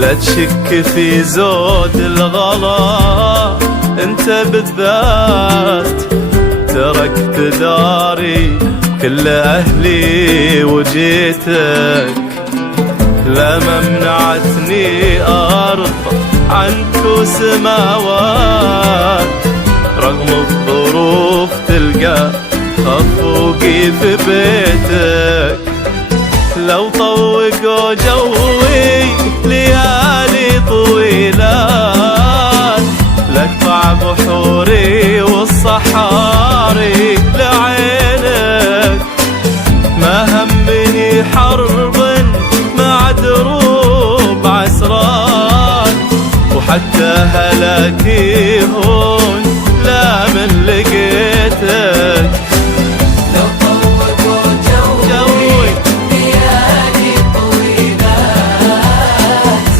لا تشك في زود الغلا، انت بالذات تركت داري كل اهلي وجيتك. لا ما منعتني ارض عنك وسماوات، رغم الظروف تلقى خفوقي في بيتك. لو طوقوا جوي ليالي طويلات، لاقطع بحوري والصحاري لعينك. ما همني حرب مع دروب عسران، وحتى هلاكي هون لا من لقيتك.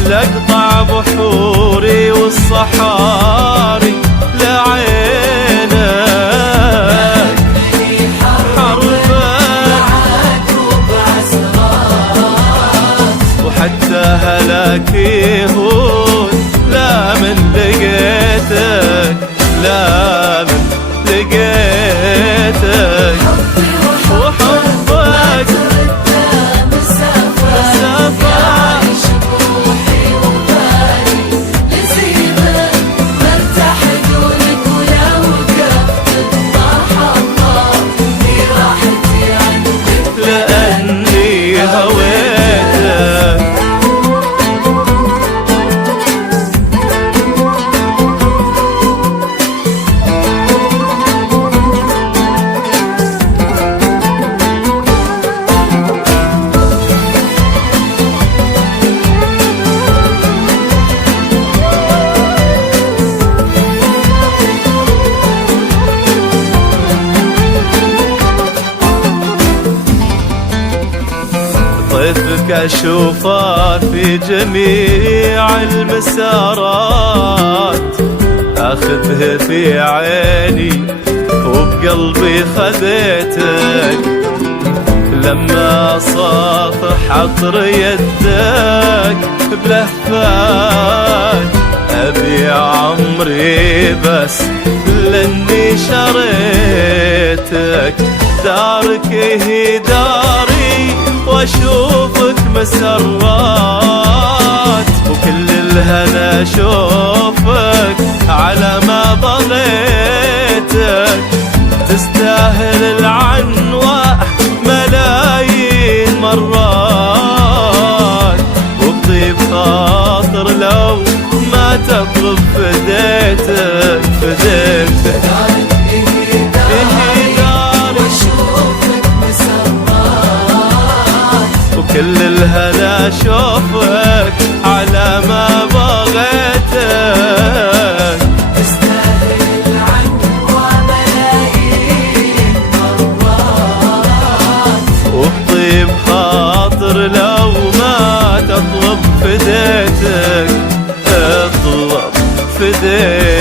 لاقطع بحوري والصحاري لعينك. حربك وحتى هلاكي هون لا من لقيتك، لا من لقيتك. وحبك طيفك أشوفه في جميع المسارات، أخذه في عيني وبقلبي خذيتك. لما صافح عطر يدك بلهفات، أبيع عمري بس لأني شريتك. دارك هي داري واشوفك مسرات، وكل الهنا اشوفك على ما ضليتك. تستاهل العنوة ملايين مرات، وبطيب خاطر لو ما تطلب فديتك فديتك. كل الهنا اشوفك على ما بغيتك. تستاهل العنوة ملايين مرات، وبطيب خاطر لو ما تطلب فديتك، اطلب فديتك.